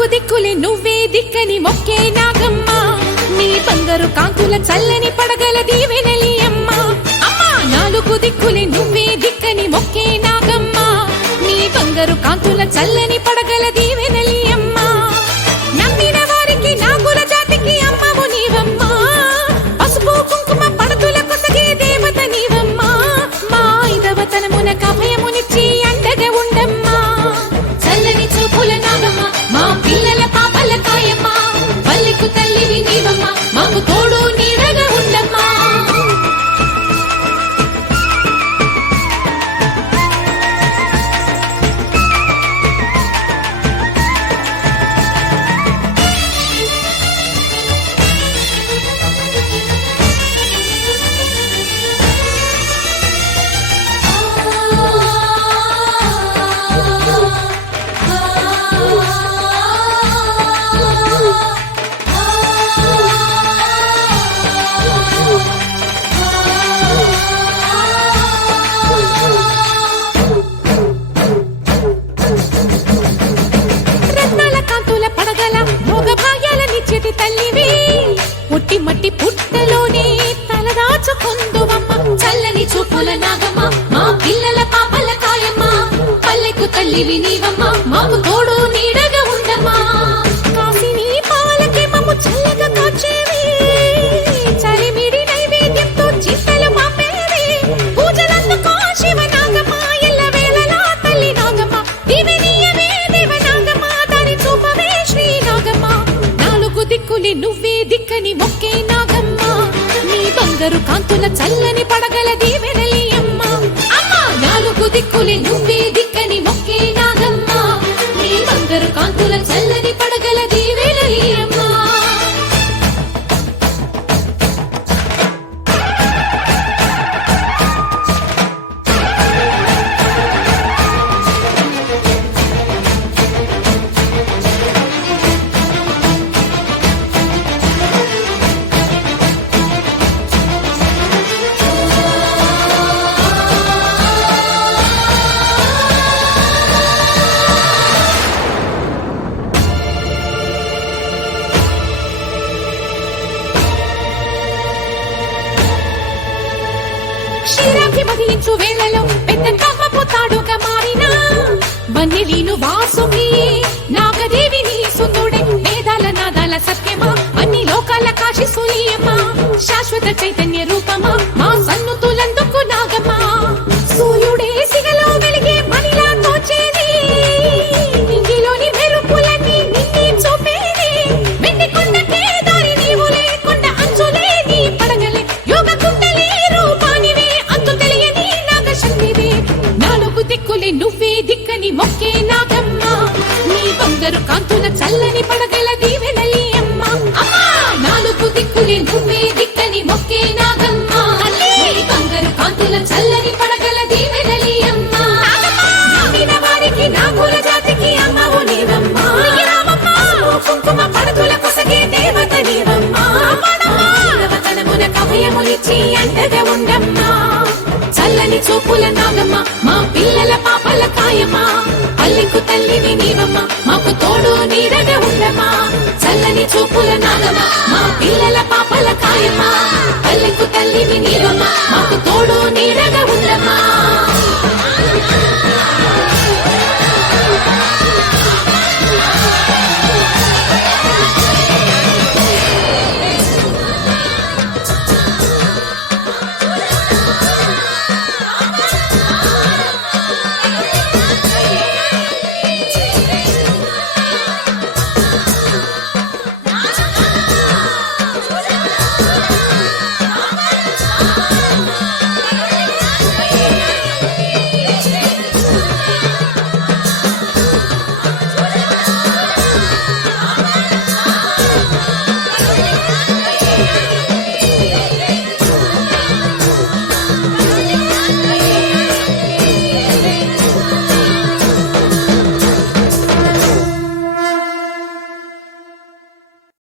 నాలుగు దిక్కులే నువ్వే దిక్కని మొక్కే నాగమ్మ నీ బంగారు కాంతుల చల్లని పడగల దీవెనలి అమ్మ అమ్మా నాలుగు దిక్కులే నువ్వే దిక్కని మొక్కే నాగమ్మ నీ బంగారు కాంతుల చల్లని పడగల దీవెనలి అమ్మ నమ్మిన వారికి నాగుల జాతికి అమ్మవు నీవమ్మ పసుపు కుంకుమ పడతుల కొసగే దేవత నీవమ్మ మా ఐదవతనమున కభయమునిచ్చి అండగా ఉండమ్మా చల్లని చూపుల నాగమ్మ మా పిల్లల పాపల కాయమ్మ పల్లెకు తల్లివి నీవమ్మ మాకు తోడు నీడగా ఉండమ్మా పుట్టి మట్టి పుట్టలోనే తలదాచుకుందువమ్మ చల్లని చూపుల నాగమ్మ మా పిల్లల పాపల కాయమ్మ పల్లెకు తల్లివి నీవమ్మ మాకు తోడు నీడగా ఉండమ్మా కాసిని పాలకి మమ్ము చల్లగా కాచేవి చలిమిడి నైవేద్యంతో చిత్తలు మాపేవి పూజలందుకో శివ నాగమ్మ ఎల్ల వేళలా తల్లి నాగమ్మ దివెనీయవే దేవ నాగమ్మ దాని చూపవే శ్రీ నాగమ్మ నాలుగు దిక్కులి నువ్వే దిక్కని మొక్కే నాగమ్మ నీ బంగారు కాంతుల చల్లని పడగల దీవెనలి అమ్మ అమ్మా నాలుగు దిక్కులే నువ్వే దిక్కని మొక్కే నాగమ్మ నీ బంగారు కాంతుల చల్లని పడగల దీవెనలి అమ్మ క్షీరాబ్ది బదిలించు వేళలో పెద్ద కవ్వపు తాడుగా మారినా వన్నెలీను వాసుకి నాగదేవి నీ సుందుడే వేదాల నాదాల సత్యమా అన్ని లోకాల కాశి సూలియమ్మా శాశ్వత చైతన్య రూపమా మా సన్నుతులందుకు నాగమ్మా సూర్యుడే సిగలో వెలిగే మనిలా తోచేది ఇంగిలోని మెరుపులన్నీ నిన్నే చూపేది వెండి కొండకే దారి నీవులే కొండ అంచులే నీ పడగలే యోగ కుండలే రూపానివే అంతు తెలియని నాగశక్తివే నాలుగు దిక్కులే నువ్వే దిక్కని మొక్కే నాగమ్మ నీ బంగారు కాంతుల చల్లని పడగల దీవెనలి అమ్మ అమ్మా నాలుగు దిక్కులే నువ్వే దిక్కని మొక్కే నాగమ్మ నీ బంగారు కాంతుల చల్లని పడగల దీవెనలి అమ్మ నమ్మిన వారికి నాగుల జాతికి అమ్మవు నీవమ్మ కుంకుమ పడతుల కొసగే దేవత నీవమ్మ ఐదవతనమున కభయమునిచ్చి అండగా ఉండమ్మా చల్లని చూపుల నాగమ్మ మా పిల్లల పాపల కాయమ్మ పల్లెకు తల్లివి నీవమ్మ మాకు తోడు నీడగా ఉండమ్మా చల్లని చూపుల నాగమ్మ మా పిల్లల పాపల కాయమ్మ పల్లెకు తల్లివి నీవమ్మ మాకు తోడు నీడగా ఉండమ్మా